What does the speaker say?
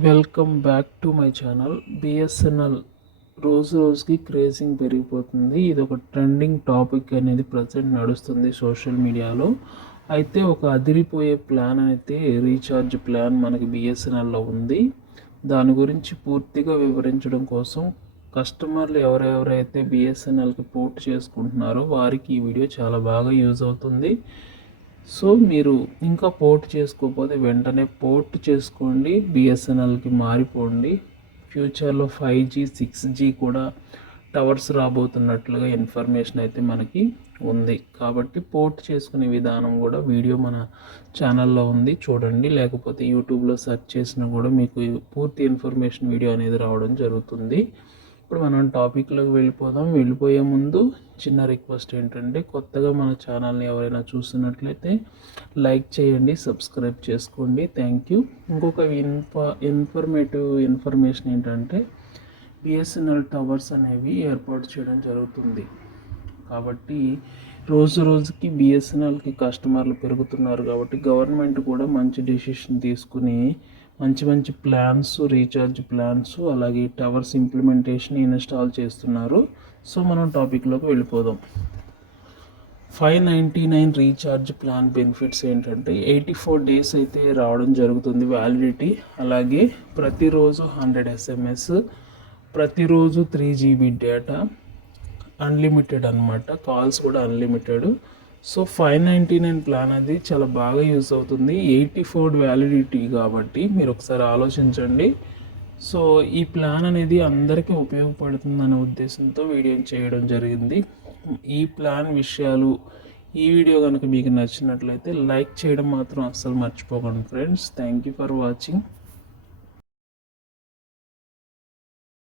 Welcome back to my channel BSNL రోజు రోజుకి crazing పెరిగిపోతుంది. ఇది ఒక ట్రెండింగ్ టాపిక్ అనేది ప్రజెంట్ నడుస్తుంది సోషల్ మీడియాలో అయితే ఒక అదిరిపోయే ప్లాన్ అయితే రీఛార్జ్ ప్లాన్ మనకి బిఎస్ఎన్ఎల్లో ఉంది. దాని గురించి పూర్తిగా వివరించడం కోసం కస్టమర్లు ఎవరెవరైతే బిఎస్ఎన్ఎల్కి పోర్ట్ చేసుకుంటున్నారో వారికి ఈ వీడియో చాలా బాగా యూజ్ అవుతుంది. సో మీరు ఇంకా పోర్ట్ చేసుకోకపోతే వెంటనే పోర్ట్ చేసుకోండి బిఎస్ఎన్ఎల్కి మారిపోండి. ఫ్యూచర్లో ఫైవ్ జీ సిక్స్ జీ కూడా టవర్స్ రాబోతున్నట్లుగా ఇన్ఫర్మేషన్ అయితే మనకి ఉంది. కాబట్టి పోర్ట్ చేసుకునే విధానం కూడా వీడియో మన ఛానల్లో ఉంది చూడండి. లేకపోతే యూట్యూబ్లో సెర్చ్ చేసినా కూడా మీకు పూర్తి ఇన్ఫర్మేషన్ వీడియో అనేది రావడం జరుగుతుంది. ఇప్పుడు మనం టాపిక్లోకి వెళ్ళిపోదాం. వెళ్ళిపోయే ముందు చిన్న రిక్వెస్ట్ ఏంటంటే కొత్తగా మన ఛానల్ని ఎవరైనా చూస్తున్నట్లయితే లైక్ చేయండి సబ్స్క్రైబ్ చేసుకోండి. థ్యాంక్ యూ ఇంకొక ఇన్ఫా ఇన్ఫర్మేటివ్ ఇన్ఫర్మేషన్ ఏంటంటే బిఎస్ఎన్ఎల్ టవర్స్ అనేవి ఏర్పాటు చేయడం జరుగుతుంది. కాబట్టి రోజు రోజుకి బిఎస్ఎన్ఎల్కి కస్టమర్లు పెరుగుతున్నారు కాబట్టి గవర్నమెంట్ కూడా మంచి డెసిషన్ తీసుకుని మంచి మంచి ప్లాన్స్ రీఛార్జ్ ప్లాన్స్ అలాగే టవర్స్ ఇంప్లిమెంటేషన్ ఇన్స్టాల్ చేస్తున్నారు. సో మనం టాపిక్లోకి వెళ్ళిపోదాం. Five ninety nine recharge plan benefits ఏంటంటే ఎయిటీ ఫోర్ డేస్ అయితే రావడం జరుగుతుంది వ్యాలిడిటీ అలాగే ప్రతిరోజు హండ్రెడ్ ఎస్ఎంఎస్ ప్రతిరోజు త్రీ జీబీ డేటా అన్లిమిటెడ్ అనమాట కాల్స్ కూడా unlimited so five ninety nine plan అది చాలా బాగా యూస్ అవుతుంది. ఎయిటీ ఫోర్ వ్యాలిడిటీ కాబట్టి మీరు ఒకసారి ఆలోచించండి. సో ఈ ప్లాన్ అనేది అందరికీ ఉపయోగపడుతుందనే ఉద్దేశంతో వీడియో చేయడం జరిగింది. ఈ ప్లాన్ విషయాలు ఈ వీడియో కనుక మీకు నచ్చినట్లయితే లైక్ చేయడం మాత్రం అస్సలు మర్చిపోకండి friends thank you for watching